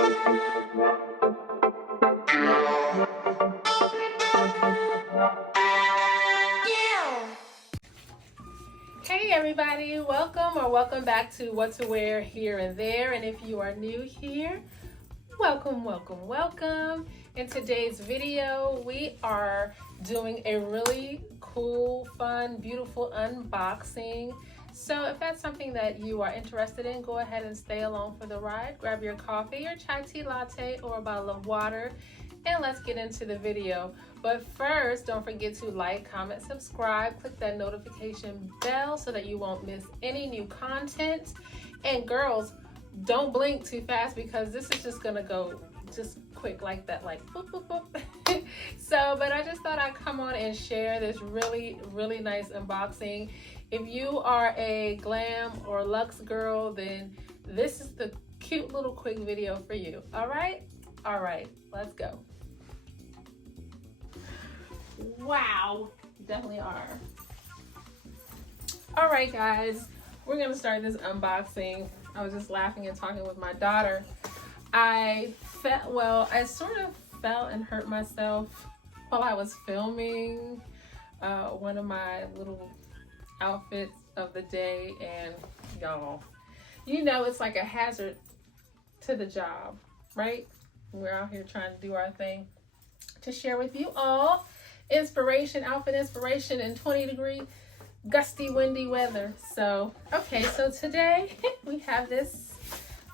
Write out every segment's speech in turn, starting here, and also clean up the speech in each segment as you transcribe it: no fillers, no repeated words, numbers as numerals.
Hey everybody, welcome back to What to Wear Here and There. And if you are new here, welcome. In today's video, we are doing a really cool, fun, beautiful unboxing. So if that's something that you are interested in, go ahead and stay along for the ride. Grab your coffee, your chai tea latte, or a bottle of water, and let's get into the video. But first, don't forget to like, comment, subscribe, click that notification bell so that you won't miss any new content. And girls, don't blink too fast because this is just gonna go just quick like that, like boop, boop, boop. But I just thought I'd come on and share this really nice unboxing. If you are a glam or luxe girl, then this is the cute little quick video for you. All right, let's go. Wow, definitely are. All right, guys, we're gonna start this unboxing. I was just laughing and talking with my daughter. I sort of fell and hurt myself while I was filming one of my little outfits of the day, and y'all, you know, it's like a hazard to the job, right? We're out here trying to do our thing to share with you all inspiration, outfit inspiration in 20-degree gusty windy weather. So okay, so today we have this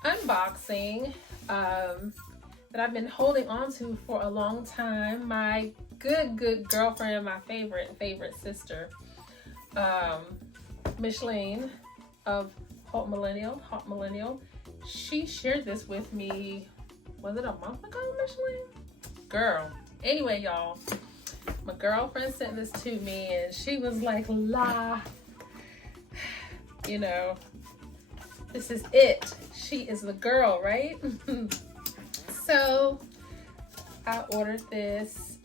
unboxing that I've been holding on to for a long time. My good girlfriend and my favorite sister, Micheline of Hot Millennial, she shared this with me. Was it a month ago, Micheline? Girl. Anyway, y'all, my girlfriend sent this to me and she was like, you know, this is it. She is the girl, right? So I ordered this.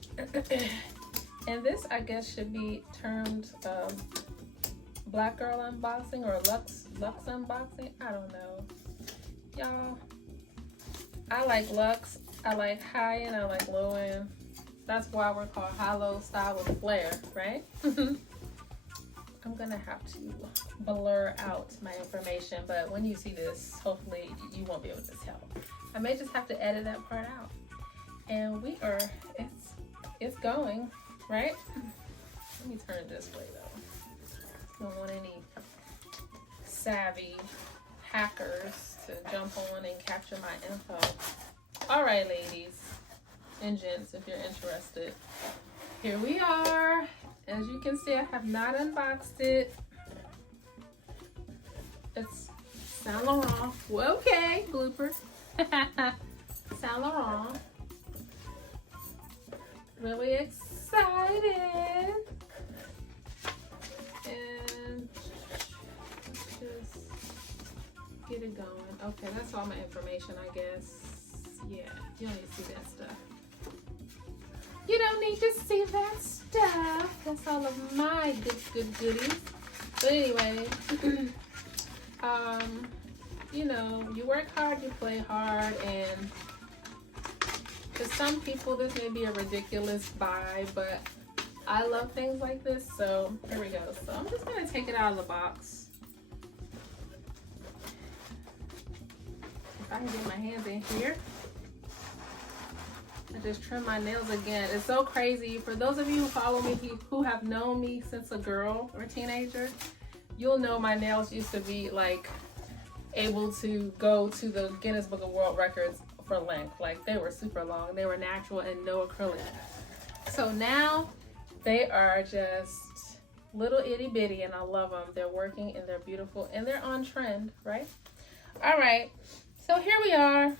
And this, I guess, should be termed Black Girl Unboxing or Luxe Unboxing. I don't know. Y'all, I like Luxe, I like high-end, I like low-end. That's why we're called high-low style with flair, right? I'm gonna have to blur out my information, but when you see this, hopefully you won't be able to tell. I may just have to edit that part out. And it's going, right? Let me turn it this way though. Don't want any savvy hackers to jump on and capture my info. All right, ladies and gents, if you're interested, here we are. As you can see, I have not unboxed it. It's Saint Laurent. Well, okay, bloopers. Saint Laurent. Really excited. And just get it going. Okay, that's all my information, I guess. Yeah, you don't need to see that stuff. You don't need to see that stuff. That's all of my good goodies. But anyway, you know, you work hard, you play hard, and to some people this may be a ridiculous buy, but I love things like this, so here we go. So I'm just gonna take it out of the box. If I can get my hands in here. I just trimmed my nails again. It's so crazy. For those of you who follow me, who have known me since a girl or teenager, you'll know my nails used to be like able to go to the Guinness Book of World Records for length. Like they were super long. They were natural and no acrylic. So now they are just little itty bitty and I love them. They're working and they're beautiful and they're on trend, right? All right. So here we are.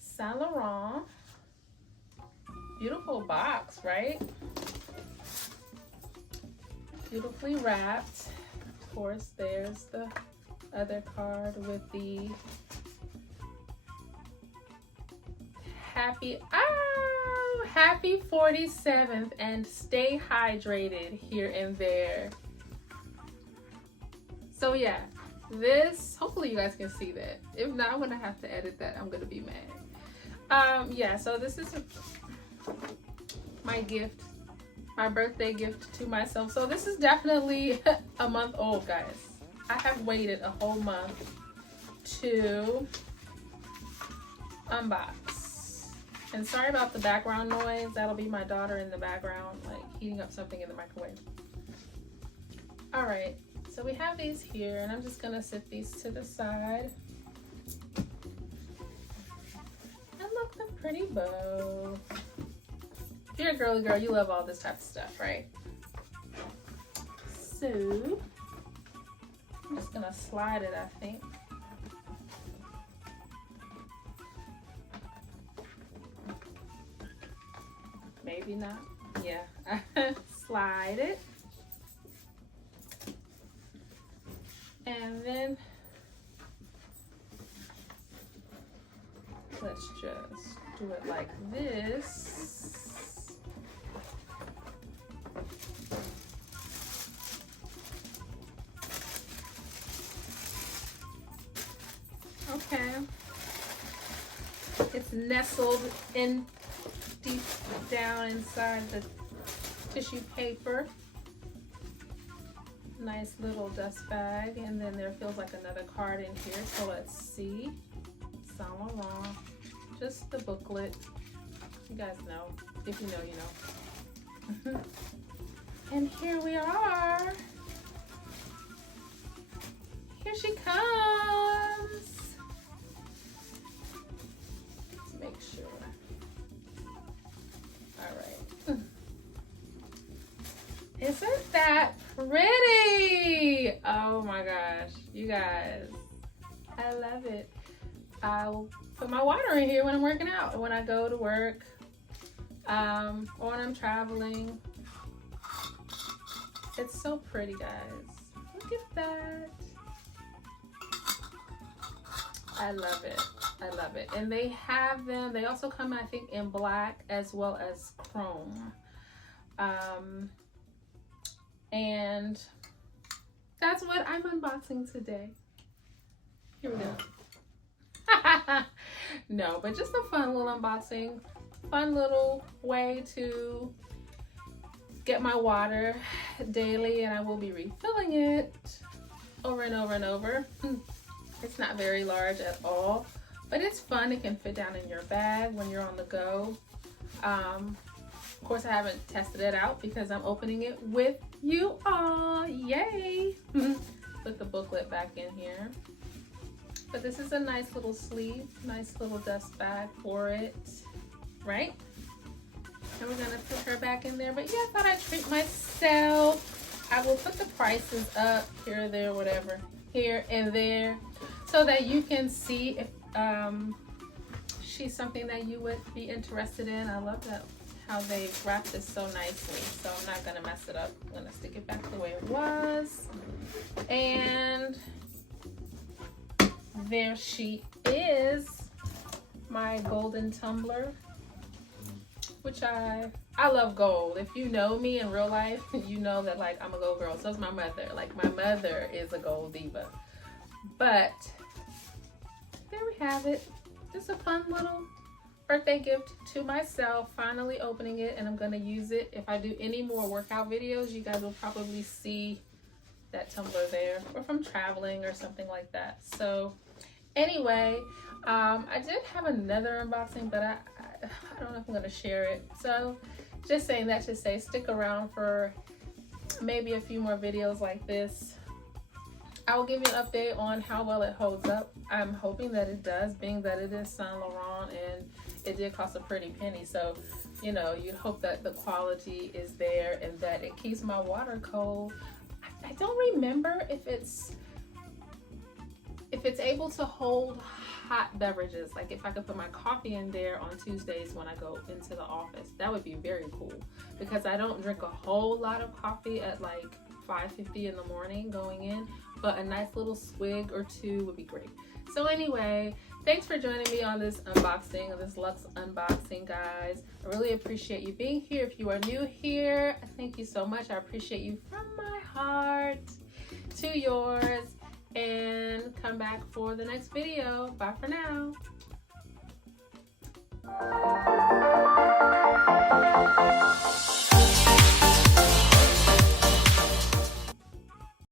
Saint Laurent. Beautiful box, right? Beautifully wrapped. Of course, there's the other card with the happy 47th and stay hydrated here and there. So yeah, this, hopefully you guys can see that. If not, I'm gonna have to edit that. I'm gonna be mad. Yeah, so this is my gift, my birthday gift to myself. So this is definitely a month old, guys. I have waited a whole month to unbox. And sorry about the background noise. That'll be my daughter in the background, like heating up something in the microwave. All right, so we have these here, and I'm just gonna set these to the side. And look, the pretty bow. If you're a girly girl, you love all this type of stuff, right? So I'm just gonna slide it, I think. Maybe not. Yeah, slide it. And then let's just do it like this. Okay. It's nestled in deep down inside the tissue paper. Nice little dust bag, and then there feels like another card in here, so let's see. Saint Laurent, just the booklet. You guys know, if you know, you know. And here we are. Here she comes. Let's make sure. All right. Isn't that pretty? Oh my gosh, you guys, I love it. I'll put my water in here when I'm working out, when I go to work, or when I'm traveling. It's so pretty, guys. Look at that. I love it. I love it. And they have them, they also come, I think, in black as well as chrome. And that's what I'm unboxing today. Here we go. No, but just a fun little unboxing. Fun little way to get my water daily, and I will be refilling it over and over and over. It's not very large at all, but it's fun. It can fit down in your bag when you're on the go. Of course, I haven't tested it out because I'm opening it with you all. Yay! Put the booklet back in here. But this is a nice little sleeve, nice little dust bag for it, right? And we're gonna put her back in there. But yeah, I thought I'd treat myself. I will put the prices up here, there, whatever, here and there, so that you can see if she's something that you would be interested in. I love that how they wrapped this so nicely, so I'm not gonna mess it up. I'm gonna stick it back the way it was. And there she is, my golden tumbler, which I love gold. If you know me in real life, you know that like I'm a gold girl. So is my mother. Like my mother is a gold diva. But there we have it. Just a fun little birthday gift to myself. Finally opening it, and I'm gonna use it. If I do any more workout videos, you guys will probably see that tumbler there, or from traveling or something like that. So anyway, I did have another unboxing, but I don't know if I'm gonna share it. So just saying that to say stick around for maybe a few more videos like this. I will give you an update on how well it holds up. I'm hoping that it does, being that it is Saint Laurent and it did cost a pretty penny. So, you know, you'd hope that the quality is there and that it keeps my water cold. I don't remember if it's able to hold hot beverages. Like if I could put my coffee in there on Tuesdays when I go into the office, that would be very cool, because I don't drink a whole lot of coffee at like 5:50 in the morning going in, but a nice little swig or two would be great. So anyway, thanks for joining me on this unboxing, of this Luxe unboxing, guys. I really appreciate you being here. If you are new here, thank you so much. I appreciate you from my heart to yours. and come back for the next video. Bye for now.